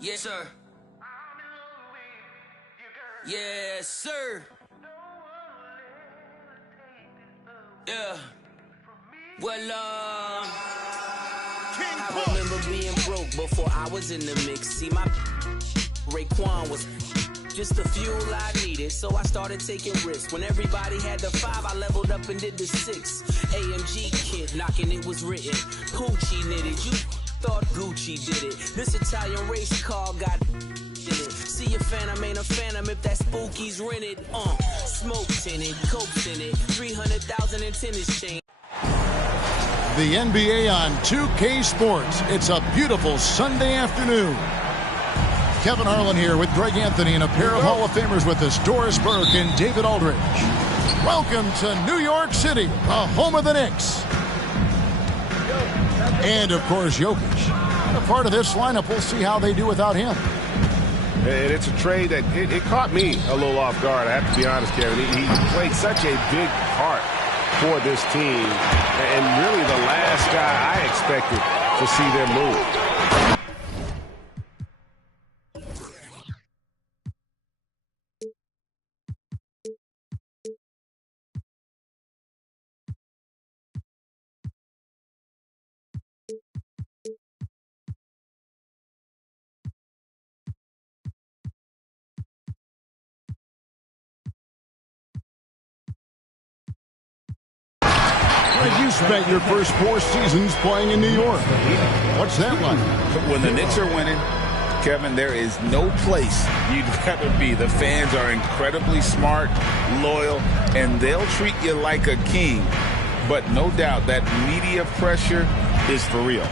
Yes, sir. Yes, sir. Yeah. Well, I remember being broke before I was in the mix. See, my Raekwon was just the fuel I needed, so I started taking risks. When everybody had the 5, I leveled up and did the 6. AMG kid knocking, it was written. Poochie knitted, you thought Gucci did it. This Italian race car got in it. See a phantom, ain't a phantom if that spooky's rented. Smokes in it, cokes in it, 300,000 in tennis chain. The NBA on 2K Sports. It's a beautiful Sunday afternoon. Kevin Harlan here with Greg Anthony and a pair of Hall of Famers with us, Doris Burke and David Aldridge. Welcome to New York City, the home of the Knicks. And, of course, Jokic. A part of this lineup, we'll see how they do without him. And it's a trade that it caught me a little off guard, I have to be honest, Kevin. He played such a big part for this team, and really the last guy I expected to see them move. You spent your first 4 seasons playing in New York. What's that like? When the Knicks are winning, Kevin, there is no place you'd rather be. The fans are incredibly smart, loyal, and they'll treat you like a king. But no doubt that media pressure is for real.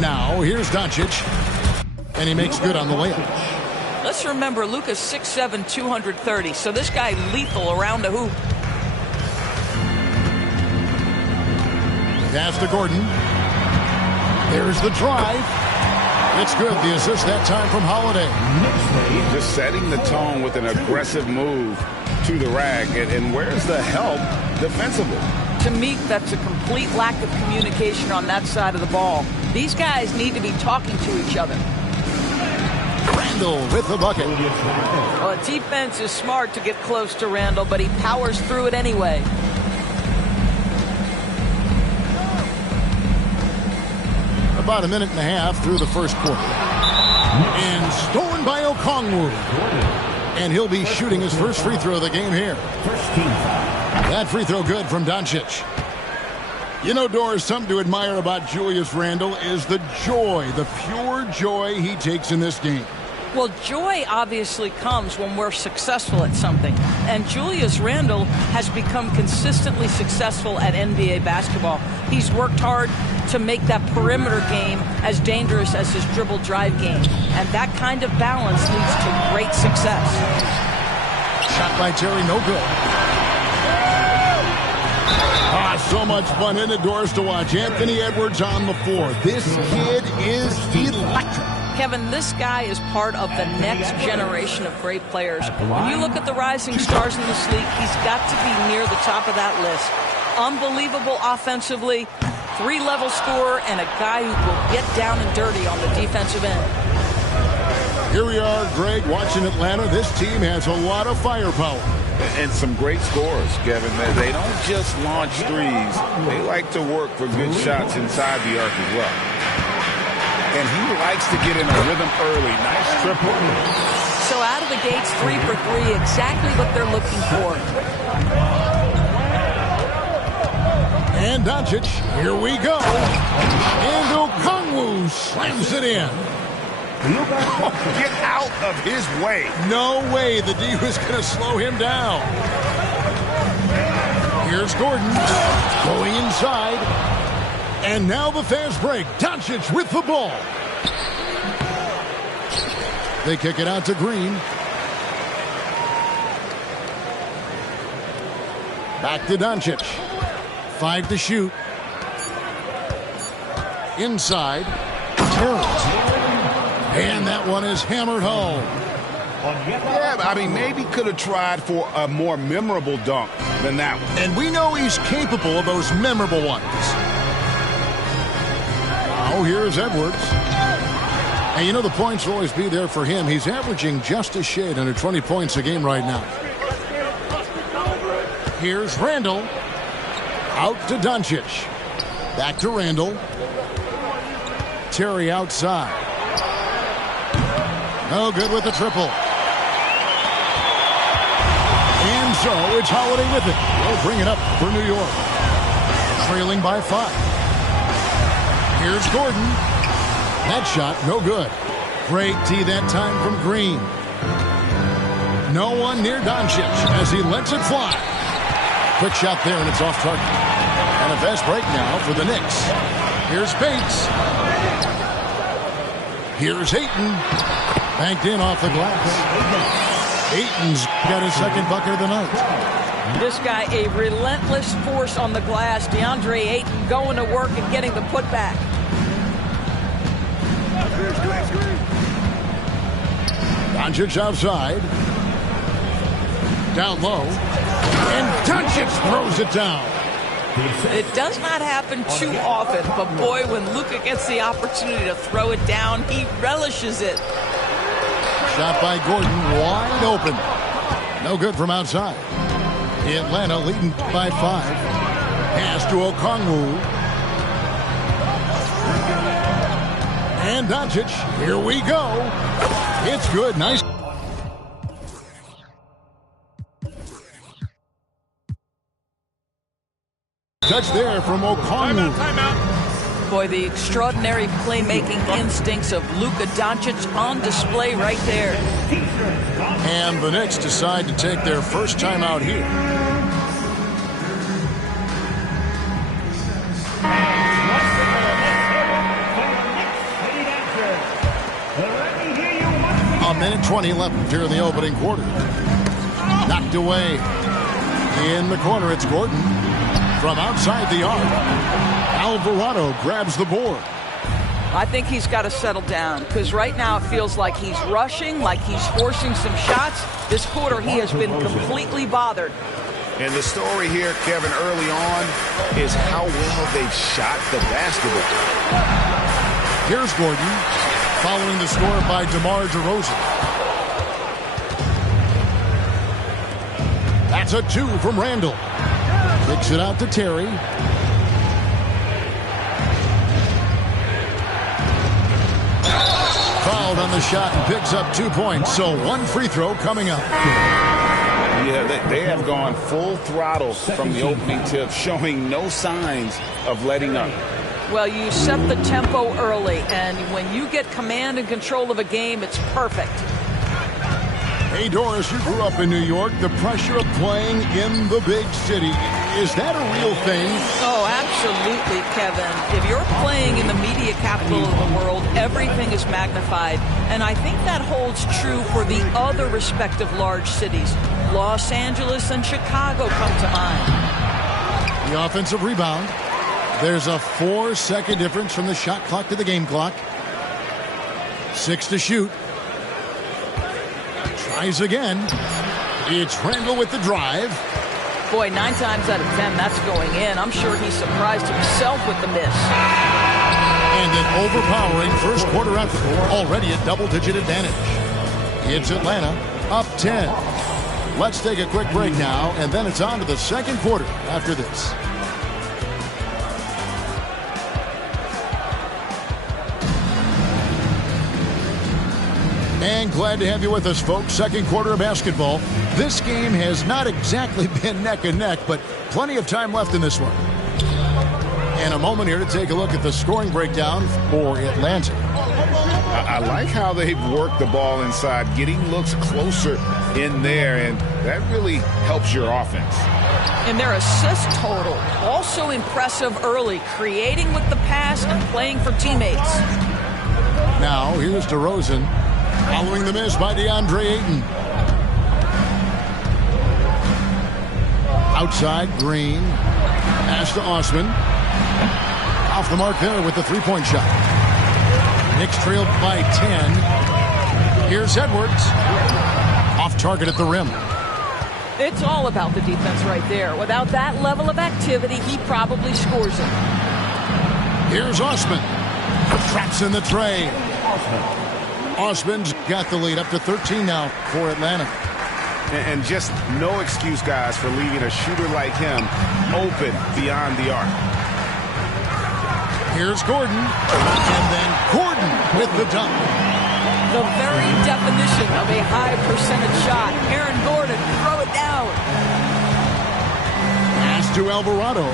Now, here's Doncic, and he makes good on the layup. Let's remember, Luka's 6'7", 230, so this guy lethal around the hoop. Pass to Gordon. There's the drive. It's good. The assist that time from Holiday. Just setting the tone with an aggressive move to the rack. And where's the help defensively? To me, that's a complete lack of communication on that side of the ball. These guys need to be talking to each other. Randall with the bucket. Well, defense is smart to get close to Randall, but he powers through it anyway. About a minute and a half through the first quarter. And stolen by Okongwu. And he'll be shooting his first free throw of the game here. That free throw good from Doncic. You know, Doris, something to admire about Julius Randle is the joy, the pure joy he takes in this game. Well, joy obviously comes when we're successful at something. And Julius Randle has become consistently successful at NBA basketball. He's worked hard to make that perimeter game as dangerous as his dribble drive game. And that kind of balance leads to great success. Shot by Terry, no good. So much fun in it, Doris, to watch. Anthony Edwards on the floor. This kid is electric. Kevin, this guy is part of the next generation of great players. When you look at the rising stars in this league, he's got to be near the top of that list. Unbelievable offensively, 3-level scorer, and a guy who will get down and dirty on the defensive end. Here we are, Greg, watching Atlanta. This team has a lot of firepower. And some great scorers, Kevin. They don't just launch threes. They like to work for good shots inside the arc as well. And he likes to get in a rhythm early. Nice triple. So out of the gates, 3 for 3, exactly what they're looking for. And Doncic, here we go. And Okongwu slams it in. Get out of his way. No way the D was going to slow him down. Here's Gordon going inside. And now the fast break. Doncic with the ball. They kick it out to Green. Back to Doncic. 5 to shoot. Inside. Terrence. And that one is hammered home. Yeah, I mean, maybe could have tried for a more memorable dunk than that one. And we know he's capable of those memorable ones. Now here's Edwards. And you know the points will always be there for him. He's averaging just a shade under 20 points a game right now. Here's Randall. Out to Doncic. Back to Randall. Terry outside. No good with the triple. And so it's Holiday with it. They'll bring it up for New York. Trailing by 5. Here's Gordon. That shot, no good. Great tee that time from Green. No one near Doncic as he lets it fly. Quick shot there, and it's off target. And a fast break now for the Knicks. Here's Bates. Here's Ayton. Banked in off the glass. Ayton's got his second bucket of the night. This guy, a relentless force on the glass. DeAndre Ayton going to work and getting the putback. Doncic outside. Down low. And Doncic throws it down. It does not happen too often, but boy, when Luka gets the opportunity to throw it down, he relishes it. Shot by Gordon, wide open. No good from outside. Atlanta leading by 5. Pass to Okongwu. And Doncic, here we go. It's good, nice. Touch there from Okongwu. Boy, the extraordinary playmaking instincts of Luka Doncic on display right there. And the Knicks decide to take their first time out here. A minute 20 left here in the opening quarter. Knocked away. In the corner, it's Gordon. From outside the arc, Alvarado grabs the board. I think he's got to settle down because right now it feels like he's rushing, like he's forcing some shots. This quarter he has been completely bothered. And the story here, Kevin, early on is how well they've shot the basketball. Here's Gordon following the score by DeMar DeRozan. That's a 2 from Randall. Kicks it out to Terry. Fouled on the shot and picks up 2 points. So 1 free throw coming up. Yeah, they have gone full throttle from the opening tip, showing no signs of letting up. Well, you set the tempo early, and when you get command and control of a game, it's perfect. Hey, Doris, you grew up in New York. The pressure of playing in the big city, is that a real thing? Oh, absolutely, Kevin. If you're playing in the media capital of the world, everything is magnified. And I think that holds true for the other respective large cities. Los Angeles and Chicago come to mind. The offensive rebound. There's a 4-second difference from the shot clock to the game clock. 6 to shoot. Tries again. It's Randall with the drive. Boy, 9 times out of 10, that's going in. I'm sure he surprised himself with the miss. And an overpowering first quarter effort. Already a double-digit advantage. It's Atlanta up 10. Let's take a quick break now, and then it's on to the second quarter after this. And glad to have you with us, folks. Second quarter of basketball. This game has not exactly been neck and neck, but plenty of time left in this one. And a moment here to take a look at the scoring breakdown for Atlanta. I like how they've worked the ball inside, getting looks closer in there, and that really helps your offense. And their assist total, also impressive early, creating with the pass and playing for teammates. Now, here's DeRozan. Following the miss by DeAndre Ayton. Outside, Green. Pass to Osman. Off the mark there with the three-point shot. Knicks trailed by 10. Here's Edwards. Off target at the rim. It's all about the defense right there. Without that level of activity, he probably scores it. Here's Osman. Traps in the tray. Osman's got the lead up to 13 now for Atlanta. And just no excuse, guys, for leaving a shooter like him open beyond the arc. Here's Gordon. And then Gordon with the dunk. The very definition of a high percentage shot. Aaron Gordon, throw it down. Pass to Alvarado.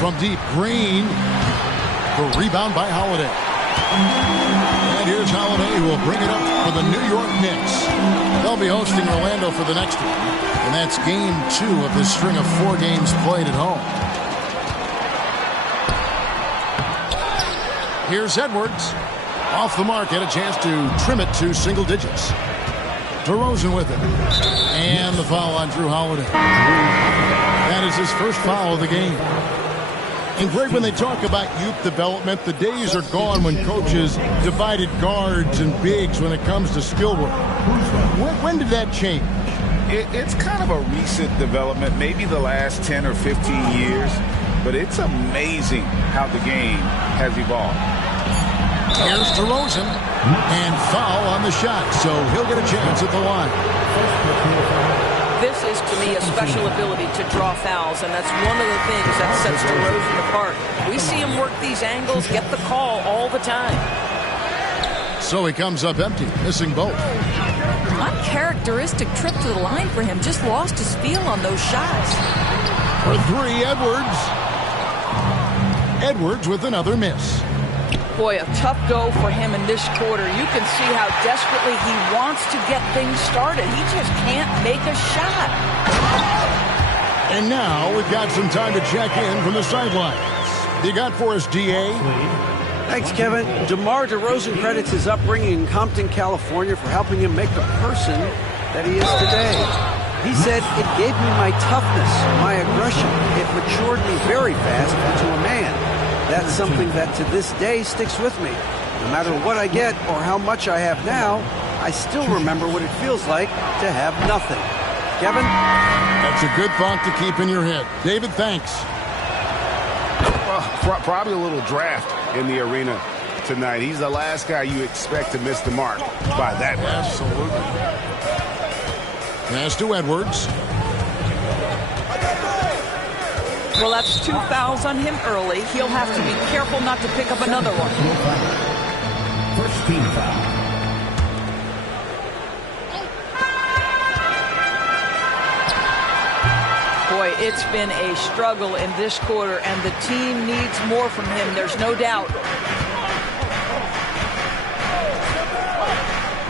From deep, Green. The rebound by Holiday. And here's Holiday, who will bring it up for the New York Knicks. They'll be hosting Orlando for the next one. And that's game 2 of this string of 4 games played at home. Here's Edwards. Off the mark, had a chance to trim it to single digits. DeRozan with it. And the foul on Drew Holiday. That is his first foul of the game. And Greg, when they talk about youth development, the days are gone when coaches divided guards and bigs when it comes to skill work. When did that change? It's kind of a recent development, maybe the last 10 or 15 years, but it's amazing how the game has evolved. Here's DeRozan, and foul on the shot, so he'll get a chance at the line. This is, to me, a special ability to draw fouls, and that's one of the things that sets DeRozan apart. We see him work these angles, get the call all the time. So he comes up empty, missing both. Uncharacteristic trip to the line for him. Just lost his feel on those shots. For 3, Edwards. Edwards with another miss. Boy, a tough go for him in this quarter. You can see how desperately he wants to get things started. He just can't make a shot. And now we've got some time to check in from the sidelines. You got for us, D.A.? Thanks, Kevin. DeMar DeRozan credits his upbringing in Compton, California for helping him make the person that he is today. He said, "It gave me my toughness, my aggression. It matured me very fast into a man. That's something that to this day sticks with me. No matter what I get or how much I have now, I still remember what it feels like to have nothing." Kevin? That's a good thought to keep in your head. David, thanks. Probably a little draft in the arena tonight. He's the last guy you expect to miss the mark by that much. Absolutely. Pass to Edwards. Well, that's 2 fouls on him early. He'll have to be careful not to pick up another one. First team foul. Boy, it's been a struggle in this quarter, and the team needs more from him. There's no doubt.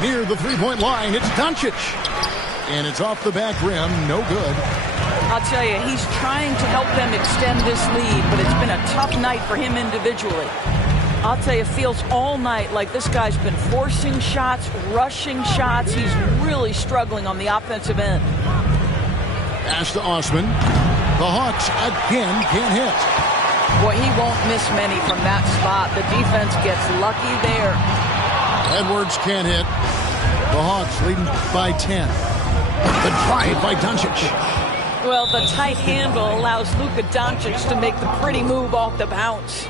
Near the three-point line, it's Doncic. And it's off the back rim, no good. I'll tell you, he's trying to help them extend this lead, but it's been a tough night for him individually. I'll tell you, it feels all night like this guy's been forcing shots, rushing shots. He's really struggling on the offensive end. Pass to Osman. The Hawks again can't hit. Boy, he won't miss many from that spot. The defense gets lucky there. Edwards can't hit. The Hawks leading by 10. The drive by Doncic. Well, the tight handle allows Luka Doncic to make the pretty move off the bounce.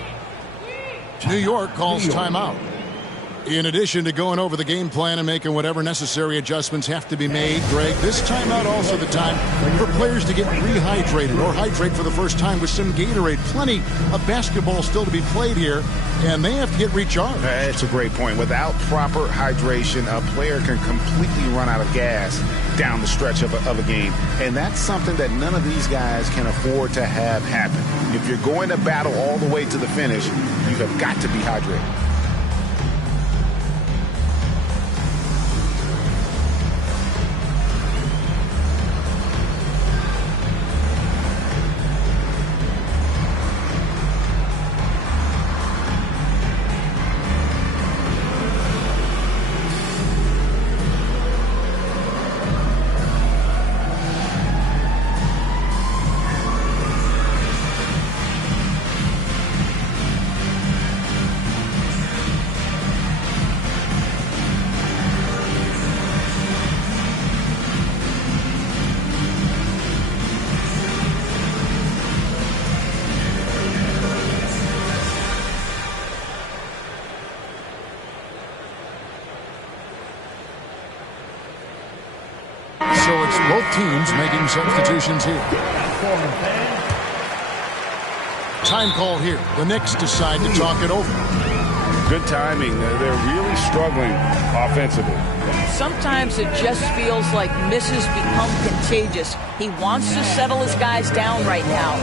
New York calls timeout. In addition to going over the game plan and making whatever necessary adjustments have to be made, Greg, this timeout also the time for players to get rehydrated or hydrate for the first time with some Gatorade. Plenty of basketball still to be played here, and they have to get recharged. That's a great point. Without proper hydration, a player can completely run out of gas down the stretch of a game. And that's something that none of these guys can afford to have happen. If you're going to battle all the way to the finish, you have got to be hydrated. teams making substitutions here. Time call here. The Knicks decide to talk it over. Good timing. They're really struggling offensively. Sometimes it just feels like misses become contagious. He wants to settle his guys down right now.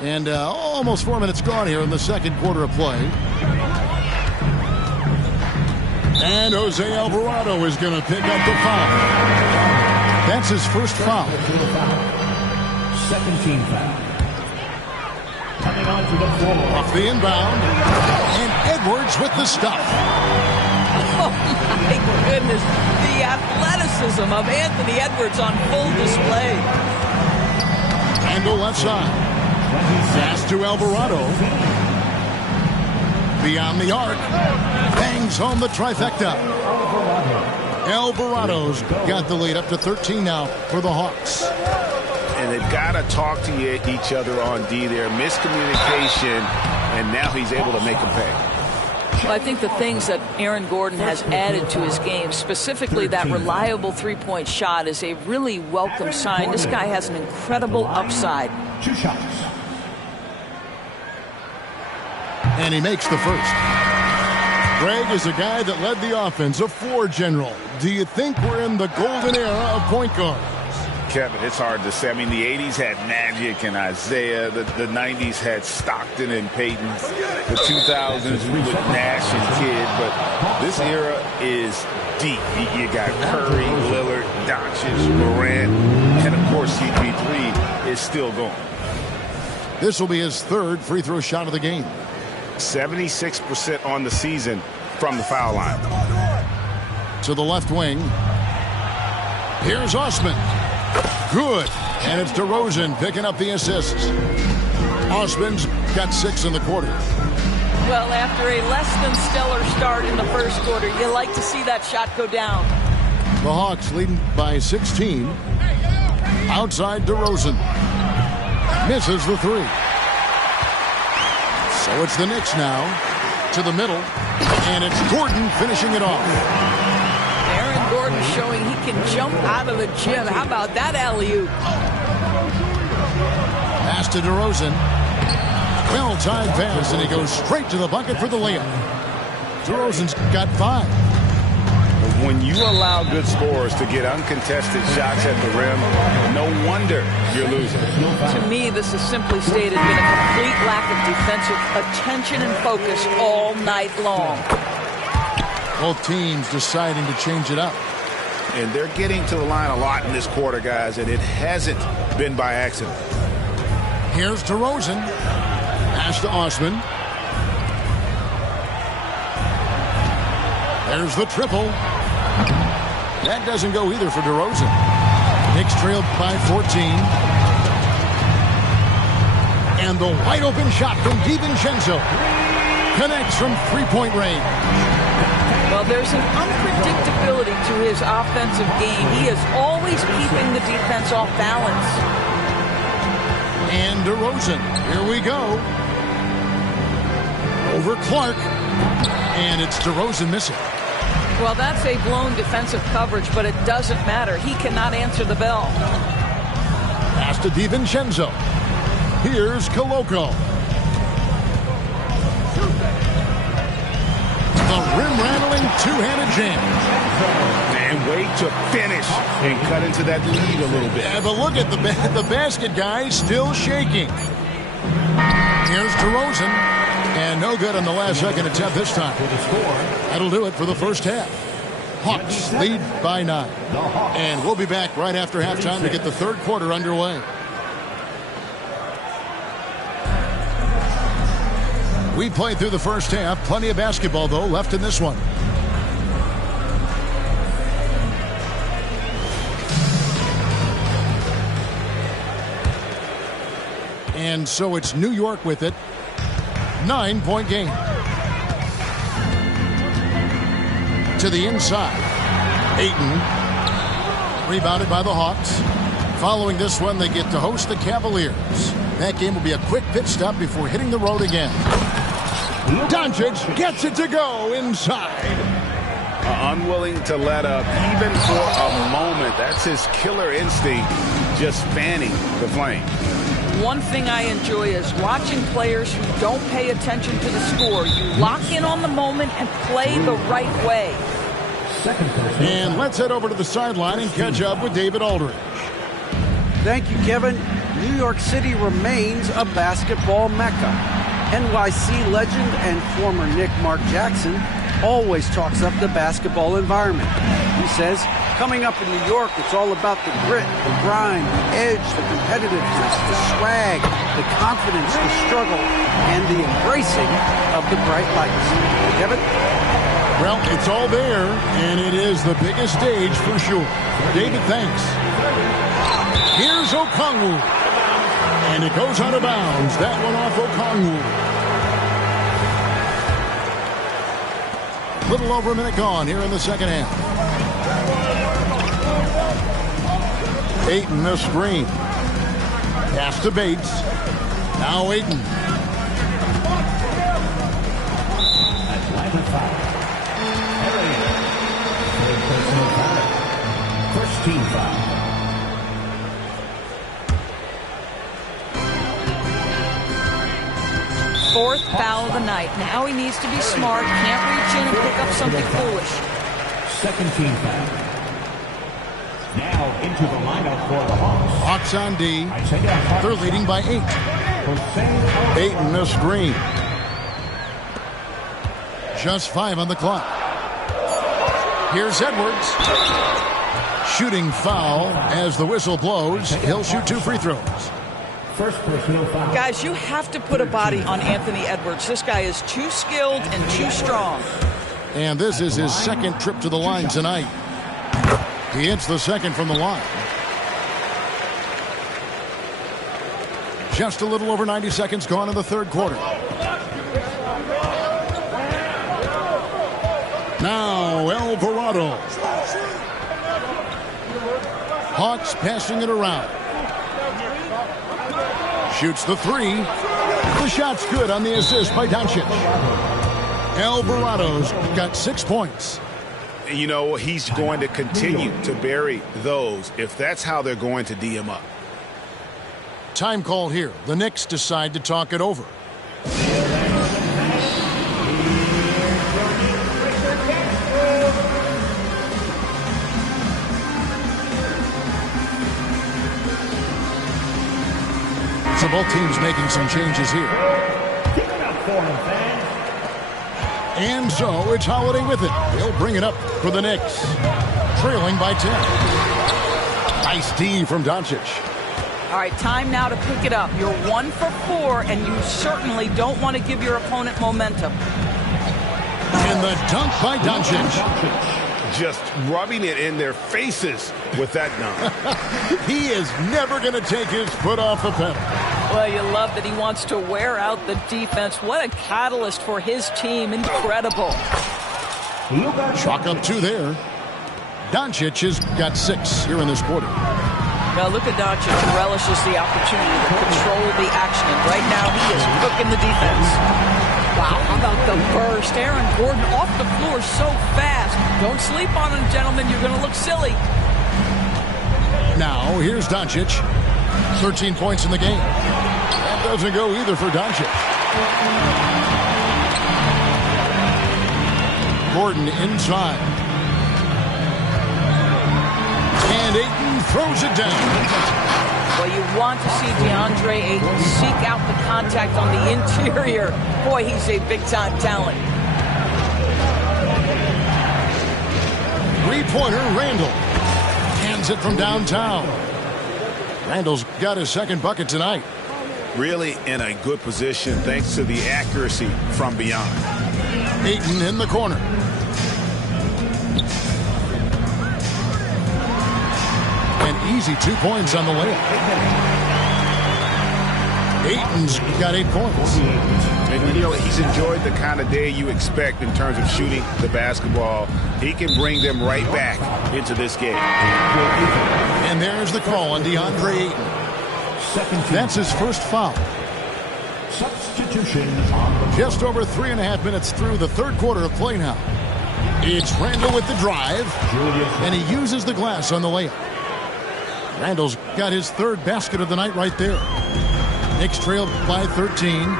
And almost 4 minutes gone here in the second quarter of play. And Jose Alvarado is going to pick up the foul. That's his first foul. Second team foul. Coming on to the floor. Off the inbound. And Edwards with the stuff. Oh, my goodness. The athleticism of Anthony Edwards on full display. Angle left side. Pass to Alvarado. Beyond the arc. Bangs home the trifecta. Alvarado's got the lead up to 13 now for the Hawks. And they've got to talk to each other on D there. Miscommunication, and now he's able to make them pay. Well, I think the things that Aaron Gordon has added to his game, specifically that reliable three-point shot, is a really welcome sign. This guy has an incredible upside. 2 shots. And he makes the first. Greg is a guy that led the offense, a floor general. Do you think we're in the golden era of point guards? Kevin, it's hard to say. I mean, the 80s had Magic and Isaiah. The 90s had Stockton and Peyton. The 2000s with Nash and Kidd. But this era is deep. You got Curry, Lillard, Doncic, Morant, and, of course, CP3 is still going. This will be his third free throw shot of the game. 76% on the season from the foul line. To the left wing. Here's Osman. Good. And it's DeRozan picking up the assists. Osman's got 6 in the quarter. Well, after a less than stellar start in the first quarter, you like to see that shot go down. The Hawks leading by 16. Outside DeRozan. Misses the 3. So it's the Knicks now to the middle, and it's Gordon finishing it off. Aaron Gordon showing he can jump out of the gym. How about that alley-oop? Pass to DeRozan. Well-timed pass, and he goes straight to the bucket for the layup. DeRozan's got 5. When you allow good scorers to get uncontested shots at the rim, no wonder you're losing. To me, this has simply stated been a complete lack of defensive attention and focus all night long. Both teams deciding to change it up. And they're getting to the line a lot in this quarter, guys, and it hasn't been by accident. Here's DeRozan. Pass to Osman. There's the triple. That doesn't go either for DeRozan. Knicks trailed by 14. And the wide open shot from DiVincenzo connects from three-point range. Well, there's an unpredictability to his offensive game. He is always keeping the defense off balance. And DeRozan, here we go. Over Clark. And it's DeRozan missing. Well, that's a blown defensive coverage, but it doesn't matter. He cannot answer the bell. Pass to DiVincenzo. Here's Koloko. The rim-rattling two-handed jam. And wait to finish and cut into that lead a little bit. Yeah, but look at the basket guy still shaking. Here's DeRozan. And no good on the last second attempt this time. That'll do it for the first half. Hawks lead by 9. And we'll be back right after halftime to get the third quarter underway. We played through the first half. Plenty of basketball, though, left in this one. And so it's New York with it. 9-point game. To the inside. Ayton. Rebounded by the Hawks. Following this one, they get to host the Cavaliers. That game will be a quick pit stop before hitting the road again. Doncic gets it to go inside. Unwilling to let up even for a moment. That's his killer instinct, just fanning the flame. One thing I enjoy is watching players who don't pay attention to the score. You lock in on the moment and play the right way. And let's head over to the sideline and catch up with David Aldridge. Thank you, Kevin. New York City remains a basketball mecca. NYC legend and former Knick Mark Jackson always talks up the basketball environment. He says, coming up in New York, it's all about the grit, the grind, the edge, the competitiveness, the swag, the confidence, the struggle, and the embracing of the bright lights. Kevin? Well, it's all there, and it is the biggest stage for sure. David, thanks. Here's Okongwu. And it goes out of bounds. That one off Okongwu. Little over a minute gone here in the second half. Ayton, the screen. Pass to Bates. Now Ayton. Atlanta foul. First team foul. Fourth foul of the night. Now he needs to be smart. Can't reach in and pick up something foolish. Second team foul. Now into the lineup for the Hawks. Hawks on D. They're leading by 8. Ayton, the screen. Just 5 on the clock. Here's Edwards. Shooting foul as the whistle blows. He'll shoot 2 free throws. First personal foul. Guys, you have to put a body on Anthony Edwards. This guy is too skilled and too strong. And this is his second trip to the line tonight. He hits the second from the line. Just a little over 90 seconds gone in the third quarter. Now Alvarado. Hawks passing it around. Shoots the 3. The shot's good on the assist by Doncic. Alvarado's got 6 points. You know, he's going to continue to bury those if that's how they're going to D him up. Time call here. The Knicks decide to talk it over. So both teams making some changes here. And so it's Holiday with it. They'll bring it up for the Knicks. Trailing by 10. Nice D from Doncic. All right, time now to pick it up. You're 1 for 4, and you certainly don't want to give your opponent momentum. And the dunk by Doncic. Just rubbing it in their faces with that dunk. He is never going to take his foot off the pedal. Well, you love that he wants to wear out the defense. What a catalyst for his team. Incredible. Chalk up 2 there. Doncic has got 6 here in this quarter. Now look at Doncic, who relishes the opportunity to control the action. And right now he is cooking the defense. Wow, how about the burst? Aaron Gordon off the floor so fast. Don't sleep on him, gentlemen. You're going to look silly. Now, here's Doncic. 13 points in the game. That doesn't go either for Doncic. Gordon inside. And Ayton throws it down. Well, you want to see DeAndre Ayton seek out the contact on the interior. Boy, he's a big-time talent. Three-pointer, Randall. Hands it from downtown. Randall's got his second bucket tonight. really in a good position thanks to the accuracy from beyond. Ayton in the corner. An easy 2 points on the layup. Ayton's got 8 points. And, you know, he's enjoyed the kind of day you expect in terms of shooting the basketball. He can bring them right back into this game. And there's the call on DeAndre Ayton. That's his first foul. Substitution. Just over 3.5 minutes through the third quarter of play now. It's Randle with the drive, and he uses the glass on the layup. Randle's got his third basket of the night right there. Knicks trailed by 13.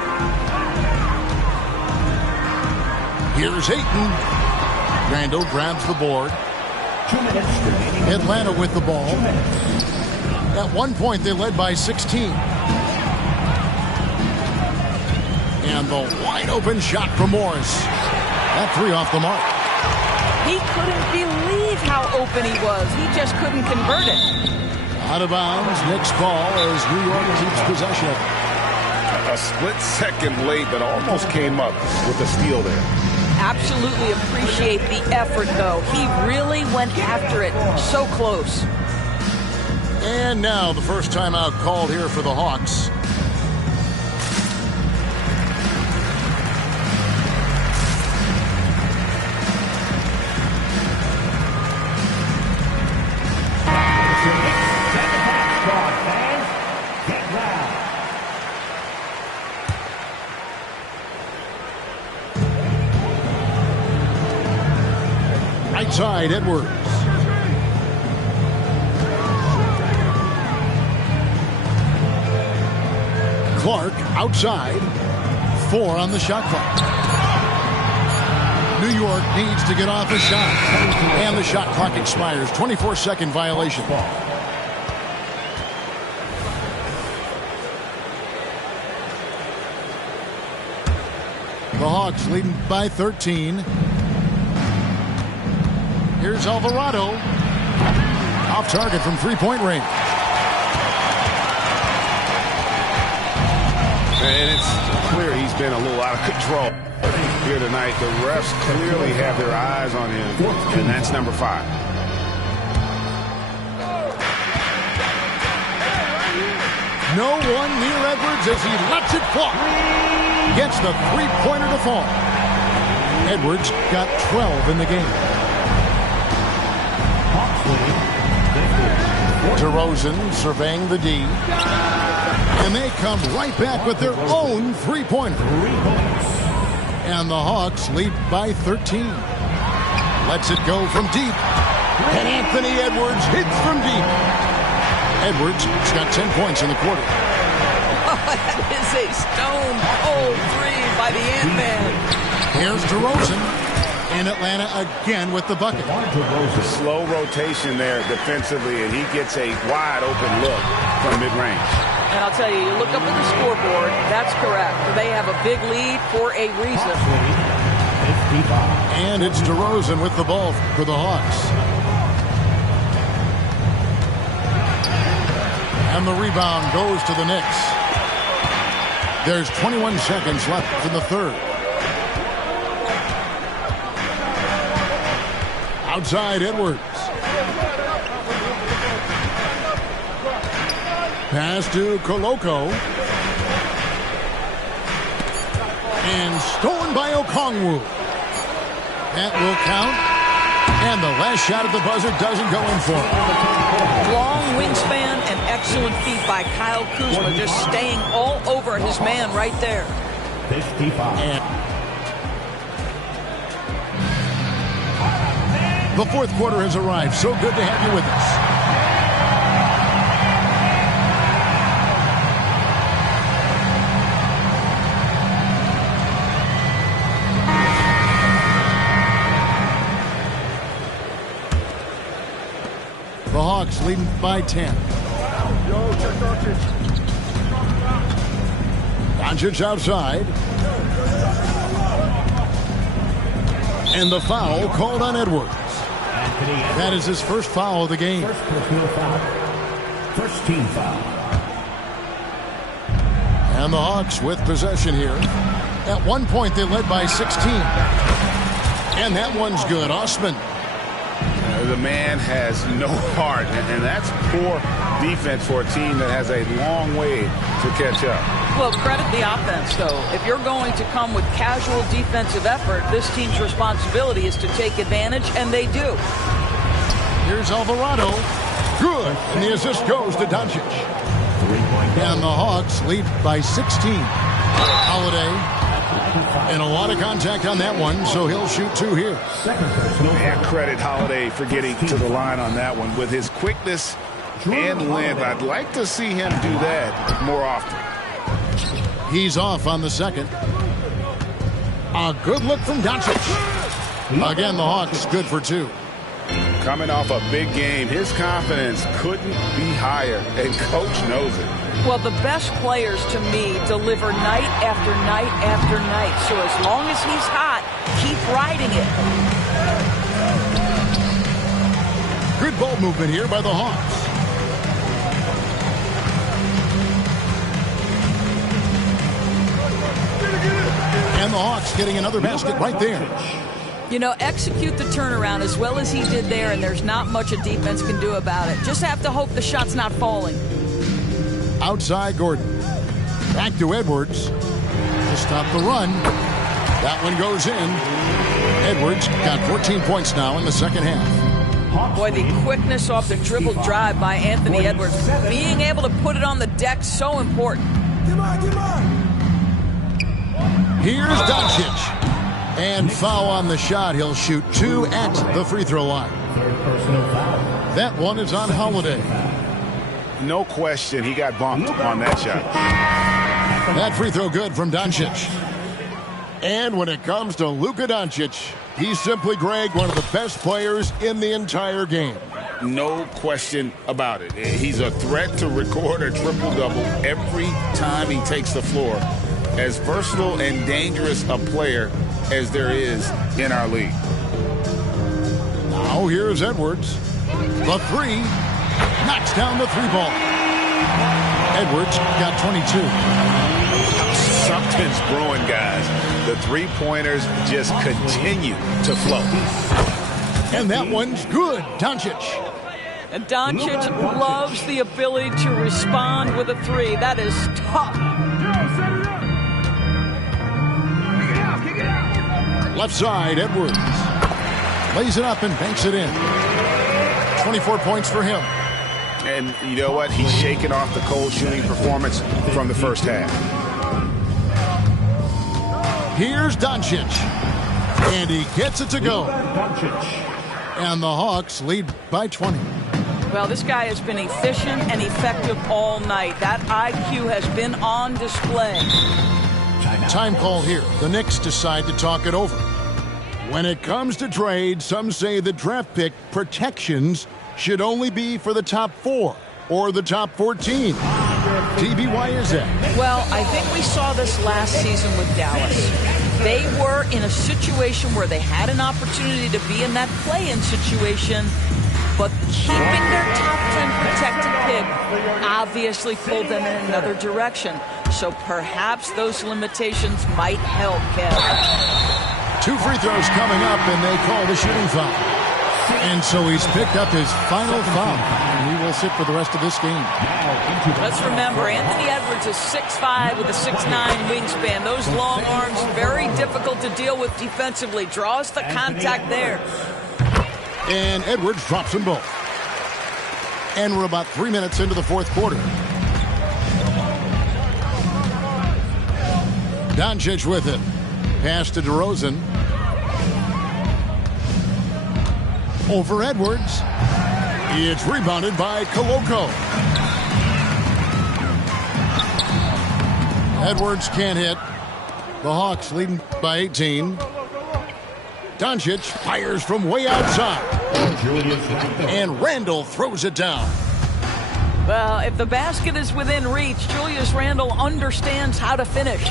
Here's Ayton. Randle grabs the board. 2 minutes remaining. Atlanta with the ball. At one point, they led by 16. And the wide-open shot from Morris. That three off the mark. He couldn't believe how open he was. He just couldn't convert it. Out of bounds, Knicks ball as New York keeps possession. A split second late, but almost came up with a steal there. Absolutely appreciate the effort, though. He really went after it. So close. And now the first timeout called here for the Hawks. Right side, Edwards. Clark outside. 4 on the shot clock. New York needs to get off a shot. And the shot clock expires. 24-second violation. The Hawks leading by 13. Here's Alvarado. Off target from three-point range. And it's clear he's been a little out of control here tonight. The refs clearly have their eyes on him, and that's number 5. No one near Edwards as he lets it fly. Gets the three-pointer to fall. Edwards got 12 in the game. DeRozan surveying the D. And they come right back with their own three-pointer. And the Hawks lead by 13. Lets it go from deep. And Anthony Edwards hits from deep. Edwards has got 10 points in the quarter. That is a stone-cold three by the Ant-Man. Here's DeRozan. In Atlanta again with the bucket. Slow rotation there defensively, and he gets a wide-open look from mid-range. And I'll tell you, you look up at the scoreboard, that's correct. They have a big lead for a reason. And it's DeRozan with the ball for the Hawks. And the rebound goes to the Knicks. There's 21 seconds left in the third. Outside Edwards. Pass to Koloko. And stolen by Okongwu. That will count. And the last shot at the buzzer doesn't go in for him. Long wingspan and excellent feet by Kyle Kuzma, just staying all over his man right there. 55. The fourth quarter has arrived. So good to have you with us. The Hawks leading by 10. Doncic outside. And the foul called on Edwards. That is his first foul of the game. First personal foul. First team foul. And the Hawks with possession here. At one point, they led by 16. And that one's good. Osman. The man has no heart, and that's poor defense for a team that has a long way to catch up. Well, credit the offense, though. If you're going to come with casual defensive effort, this team's responsibility is to take advantage, and they do. Here's Alvarado. Good. And the assist goes to Doncic. And the Hawks lead by 16. Holiday. And a lot of contact on that one, so he'll shoot 2 here. And credit Holiday for getting to the line on that one. With his quickness and length, I'd like to see him do that more often. He's off on the second. A good look from Doncic. Again, the Hawks good for 2. Coming off a big game, his confidence couldn't be higher, and coach knows it. Well, the best players, to me, deliver night after night after night. So as long as he's hot, keep riding it. Good ball movement here by the Hawks. And the Hawks getting another basket right there. You know, execute the turnaround as well as he did there, and there's not much a defense can do about it. Just have to hope the shot's not falling. Outside Gordon. Back to Edwards. To stop the run. That one goes in. Edwards got 14 points now in the second half. Boy, the quickness off the dribble drive by Anthony Edwards. Being able to put it on the deck, so important. Here's Doncic. And foul on the shot. He'll shoot 2 at the free throw line. That one is on Holiday. No question, he got bumped on that shot. That free throw good from Doncic. And when it comes to Luka Doncic, he's simply, Greg, one of the best players in the entire game. No question about it. He's a threat to record a triple-double every time he takes the floor. As versatile and dangerous a player as there is in our league. Now here's Edwards. The 3. Knocks down the 3 ball. Edwards got 22. Something's brewing, guys. The 3-pointers just continue to flow. And that one's good. Doncic. And Doncic loves the ability to respond with a 3. That is tough. Left side, Edwards. Lays it up and banks it in. 24 points for him. And you know what? He's shaking off the cold shooting performance from the first half. Here's Doncic. And he gets it to go. And the Hawks lead by 20. Well, this guy has been efficient and effective all night. That IQ has been on display. Time call here. The Knicks decide to talk it over. When it comes to trade, some say the draft pick protections should only be for the top 4 or the top 14. TB, why is that? Well, I think we saw this last season with Dallas. They were in a situation where they had an opportunity to be in that play-in situation, but keeping their top 10 protected pick obviously pulled them in another direction. So perhaps those limitations might help, Kev. 2 free throws coming up, and they call the shooting foul. And so he's picked up his final foul. And he will sit for the rest of this game. Let's remember, Anthony Edwards is 6'5" with a 6'9" wingspan. Those long arms, very difficult to deal with defensively. Draws the contact there. And Edwards drops them both. And we're about 3 minutes into the fourth quarter. Doncic with it. Pass to DeRozan. Over Edwards. It's rebounded by Koloko. Edwards can't hit. The Hawks leading by 18. Doncic fires from way outside. And Randle throws it down. Well, if the basket is within reach, Julius Randle understands how to finish.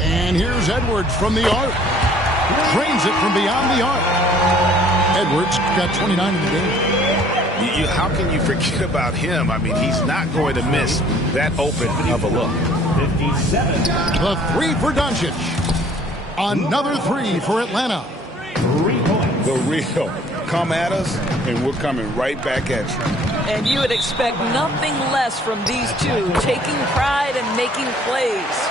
And here's Edwards from the arc. Drains it from beyond the arc. Edwards got 29 in the game. How can you forget about him? I mean, he's not going to miss that open of a look. 57. The three for Doncic. Another three for Atlanta. 3 points. The real. Come at us, and we're coming right back at you. And you would expect nothing less from these two, taking pride and making plays.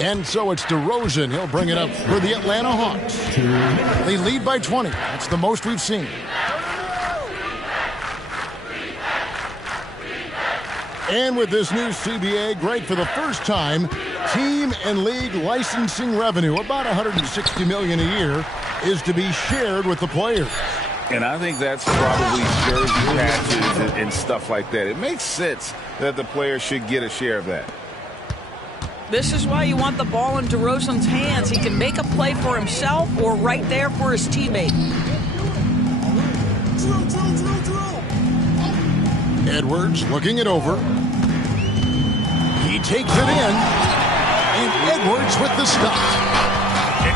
And so it's DeRozan. He'll bring it up for the Atlanta Hawks. They lead by 20. That's the most we've seen. And with this new CBA, great for the first time, team and league licensing revenue, about $160 million a year, is to be shared with the players. And I think that's probably jersey patches and stuff like that. It makes sense that the players should get a share of that. This is why you want the ball in DeRozan's hands. He can make a play for himself or right there for his teammate. Edwards looking it over. He takes it in. And Edwards with the stop.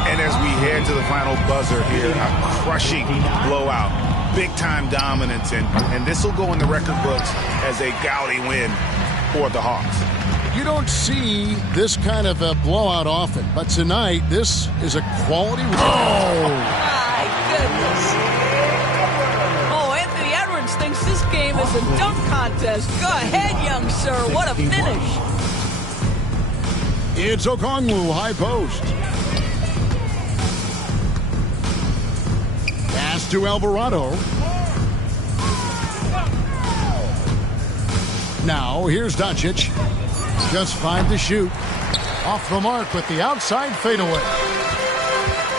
And as we head to the final buzzer here, a crushing blowout. Big-time dominance. And this will go in the record books as a gaudy win for the Hawks. You don't see this kind of a blowout often, but tonight this is a quality. Oh! My goodness. Oh, Anthony Edwards thinks this game is a dunk contest. Go ahead, young sir. What a finish. It's Okongwu, high post. Pass to Alvarado. Now, here's Doncic. Just 5 to shoot. Off the mark with the outside fadeaway.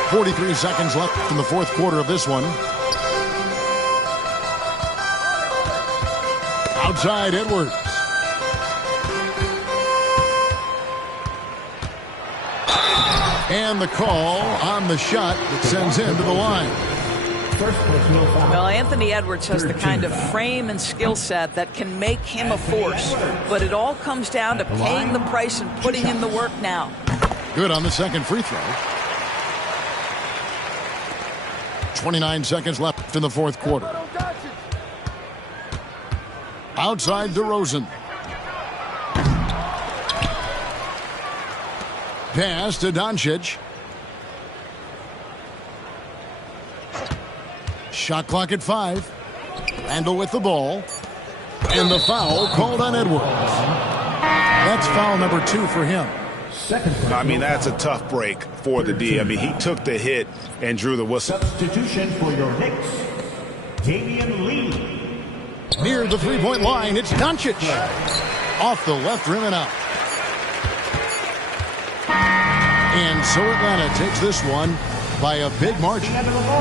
43 seconds left in the fourth quarter of this one. Outside Edwards. And the call on the shot that sends him to the line. Well, Anthony Edwards has the kind of frame and skill set that can make him a force. But it all comes down to paying the price and putting in the work now. Good on the second free throw. 29 seconds left in the fourth quarter. Outside DeRozan. Pass to Doncic. Shot clock at 5. Randle with the ball. And the foul called on Edwards. That's foul number 2 for him. I mean, that's a tough break for the D. I mean, he took the hit and drew the whistle. Substitution for your Knicks, Damian Lee. Near the three-point line, it's Doncic. Off the left rim and out. And so Atlanta takes this one by a big margin.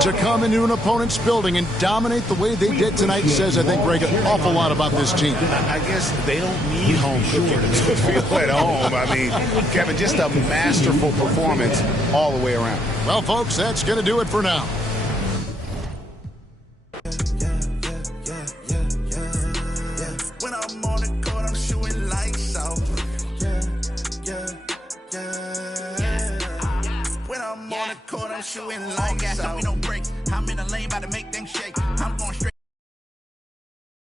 To come into an opponent's building and dominate the way they did tonight says, I think, Greg, an awful lot about this team. I guess they don't need home cooking to feel at home. I mean, Kevin, just a masterful performance all the way around. Well, folks, that's going to do it for now. When I'm on the court, I'm shooting lights out. When I'm on the court, I'm shooting lights out. No break. I'm in the lane, about to make things shake. I'm going straight.